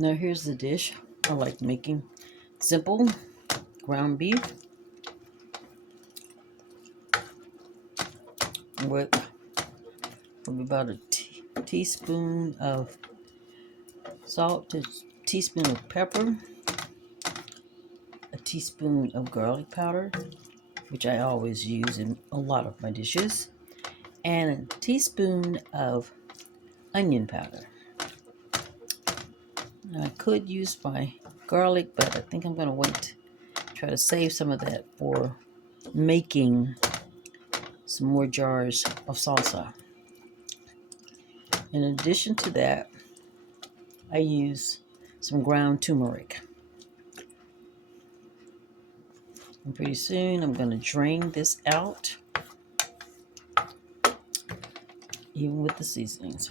Now here's the dish I like making. Simple ground beef with about a teaspoon of salt, a teaspoon of pepper, a teaspoon of garlic powder, which I always use in a lot of my dishes, and a teaspoon of onion powder. Now, I could use my garlic, but I think I'm going to wait, try to save some of that for making some more jars of salsa. In addition to that, I use some ground turmeric. And pretty soon I'm going to drain this out, even with the seasonings.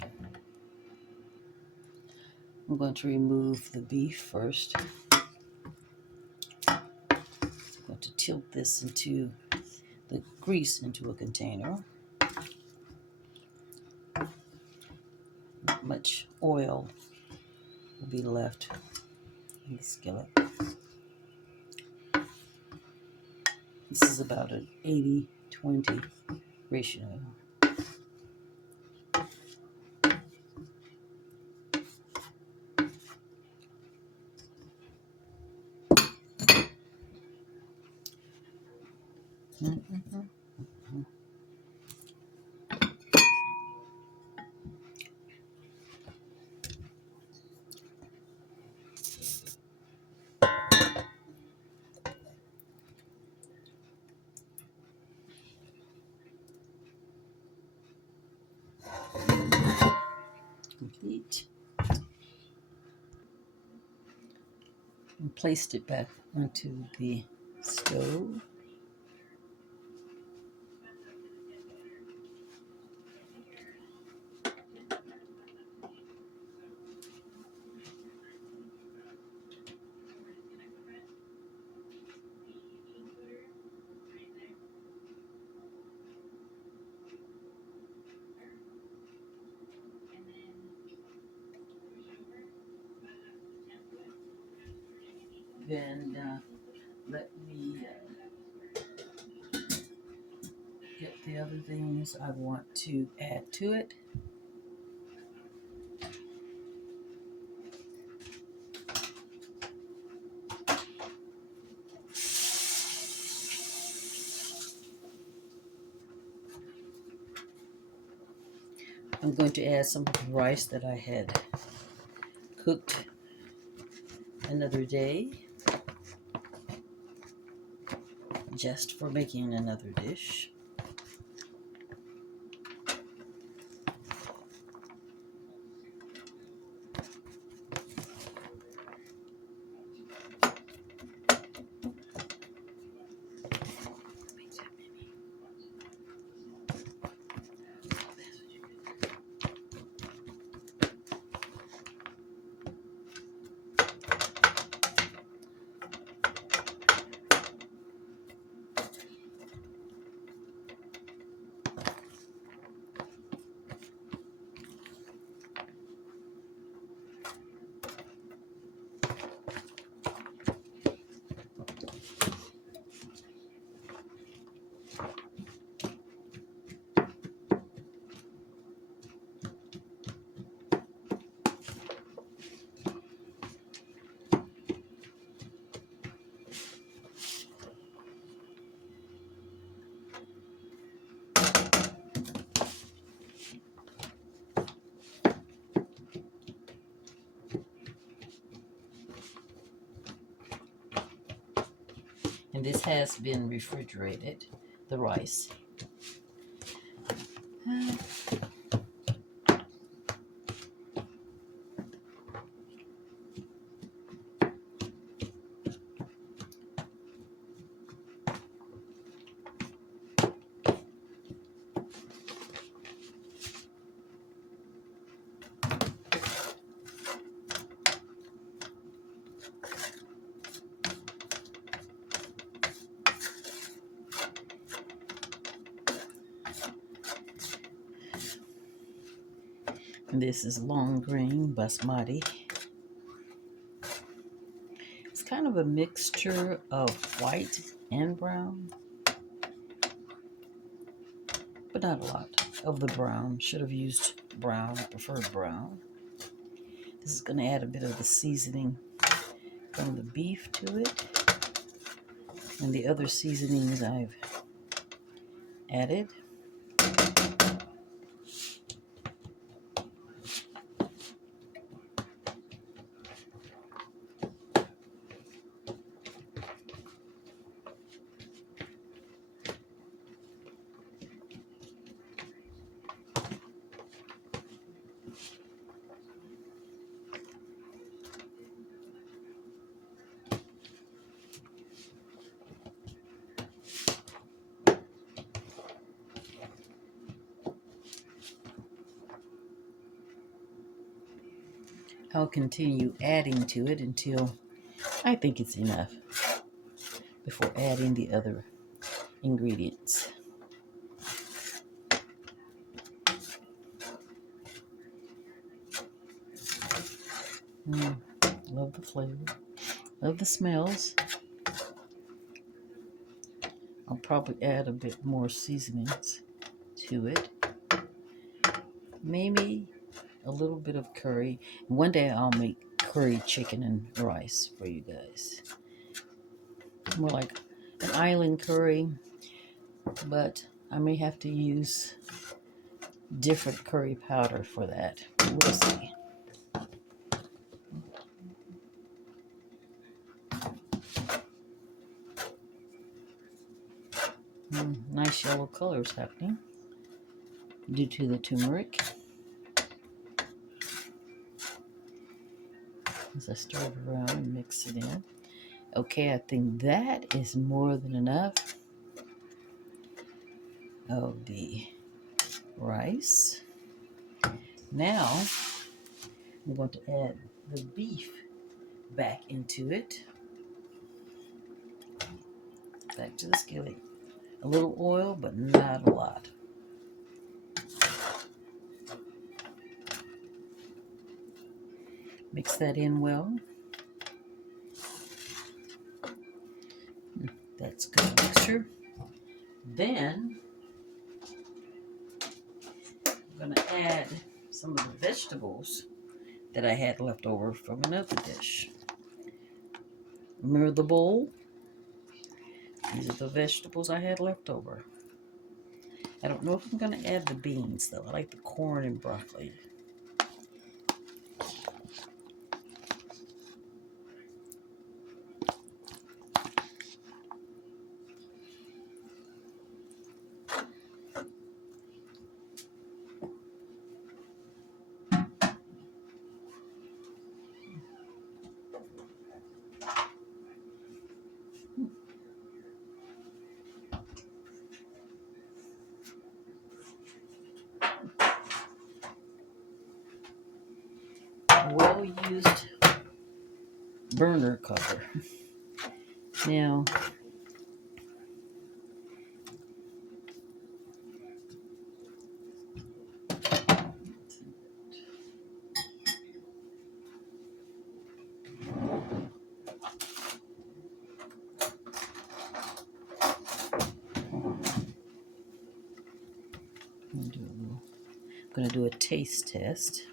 I'm going to remove the beef first. I'm going to tilt this into the grease into a container. Not much oil will be left in the skillet. This is about an 80-20 ratio. Complete. And placed it back onto the stove. Then let me get the other things I want to add to it. I'm going to add some of the rice that I had cooked another day, just for making another dish. And this has been refrigerated, the rice. And this is long grain basmati. kind of a mixture of white and brown, but not a lot of the brown. Should have used brown, I preferred brown. This is going to add a bit of the seasoning from the beef to it, and the other seasonings I've added. I'll continue adding to it until I think it's enough before adding the other ingredients. Love the flavor, love the smells. I'll probably add a bit more seasonings to it. Maybe a little bit of curry. One day I'll make curry chicken and rice for you guys. More like an island curry, but I may have to use different curry powder for that. We'll see. Nice yellow colors happening due to the turmeric. As I stir it around and mix it in. Okay, I think that is more than enough of the rice. Now I'm going to add the beef back into it. Back to the skillet. A little oil, but not a lot. Mix that in well. That's good mixture. Then I'm going to add some of the vegetables that I had left over from another dish. Remember the bowl? These are the vegetables I had left over. I don't know if I'm going to add the beans, though. I like the corn and broccoli. Well-used burner cover. Now, I'm going to do a taste test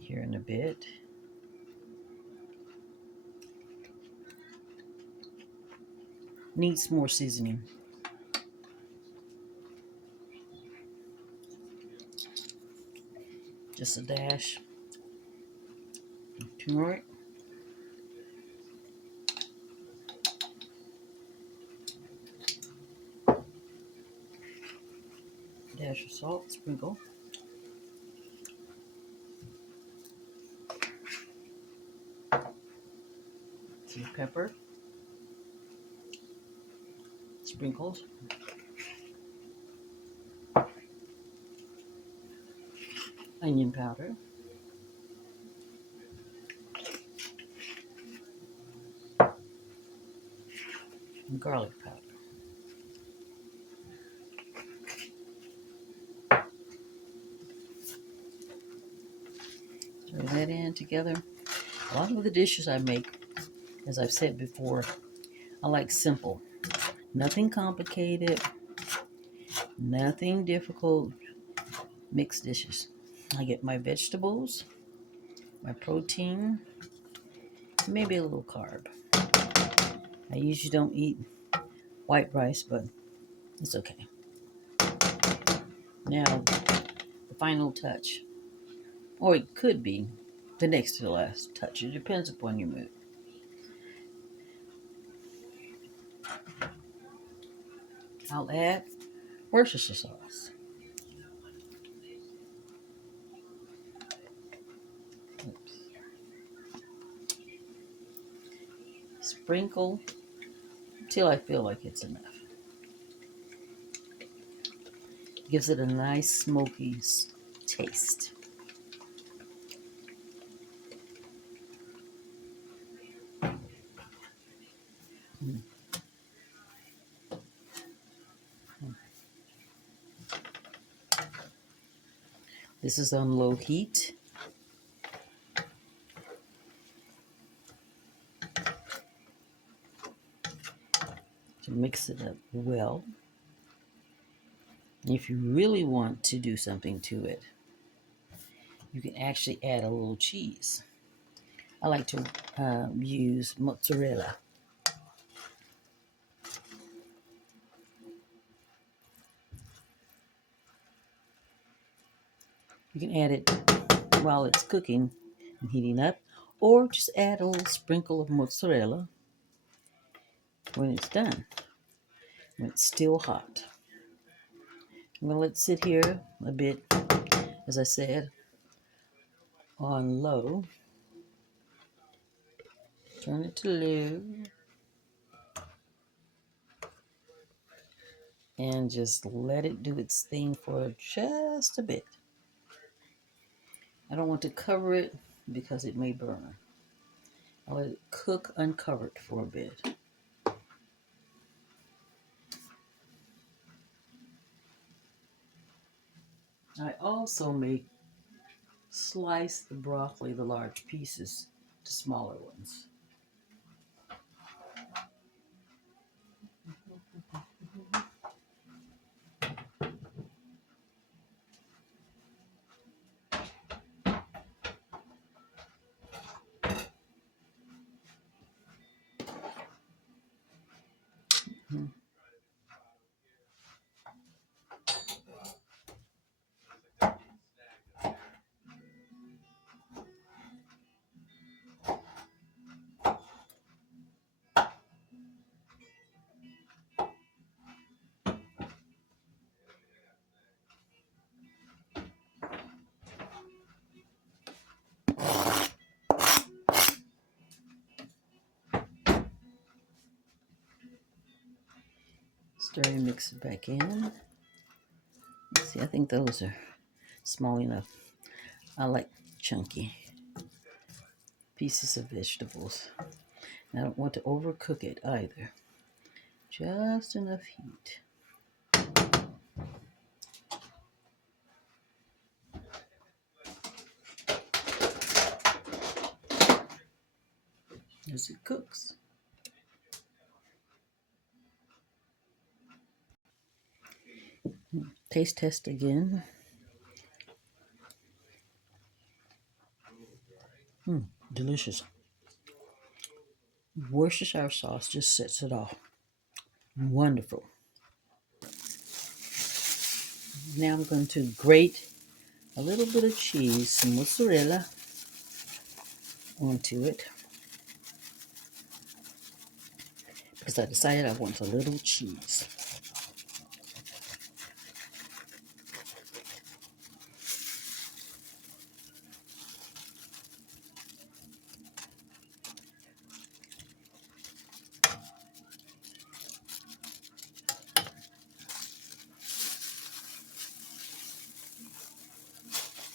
here in a bit. Needs more seasoning. Just a dash. Turmeric. Dash of salt, sprinkle. Some pepper. Sprinkled. Onion powder. And garlic powder. Throw that in together. A lot of the dishes I make As I've said before, I like simple. Nothing complicated, nothing difficult. Mixed dishes. I get my vegetables, my protein, maybe a little carb. I usually don't eat white rice, but it's okay. Now, the final touch, or it could be the next to the last touch. It depends upon your mood. I'll add Worcestershire sauce. Oops. Sprinkle till I feel like it's enough. Gives it a nice smoky taste. Mm. This is on low heat. To mix it up well. If you really want to do something to it, you can actually add a little cheese. I like to use mozzarella. You can add it while it's cooking and heating up, or just add a little sprinkle of mozzarella when it's done, when it's still hot. I'm going to let it sit here a bit, as I said, on low. Turn it to low. And just let it do its thing for just a bit. I don't want to cover it because it may burn. I'll let it cook uncovered for a bit. I also may slice the broccoli, the large pieces, to smaller ones. Stir and mix it back in. See, I think those are small enough. I like chunky pieces of vegetables. I don't want to overcook it either. Just enough heat. As it cooks. Taste test again. Delicious. Worcestershire sauce just sets it off. Wonderful. Now I'm going to grate a little bit of cheese, some mozzarella onto it. Because I decided I want a little cheese.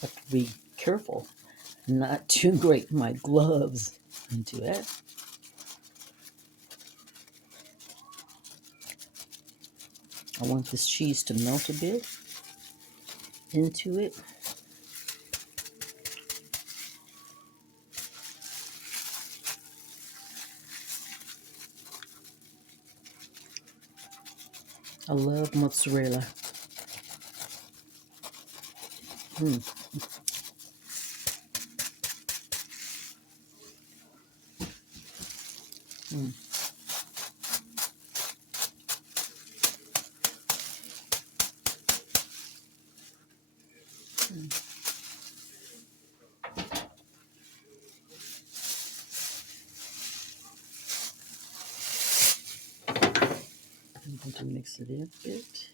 Have to be careful not to grate my gloves into it. I want this cheese to melt a bit into it. I love mozzarella. Mm. Mm. I'm going to mix it in a bit.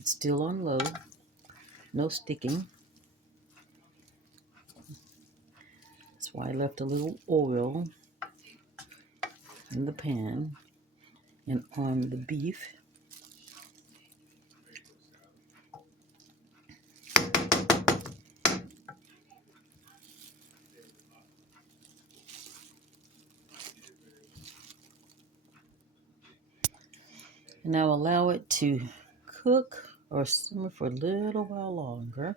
It's still on low, no sticking. That's why I left a little oil in the pan and on the beef. And now allow it to cook or simmer for a little while longer.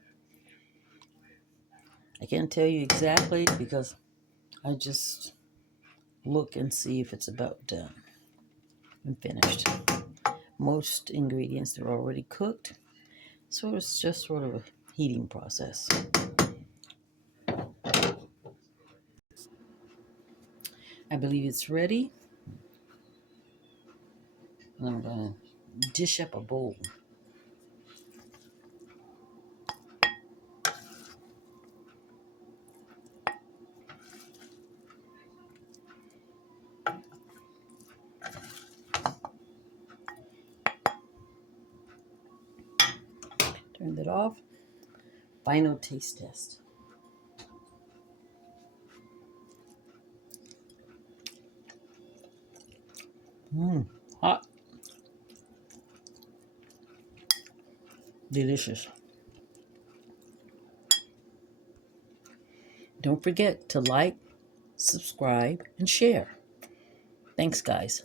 I can't tell you exactly because I just look and see if it's about done and finished. Most ingredients are already cooked, so it's just sort of a heating process. I believe it's ready. And I'm going to dish up a bowl. Turn that off. Final taste test. Hot. Delicious. Don't forget to like, subscribe, and share. Thanks, guys.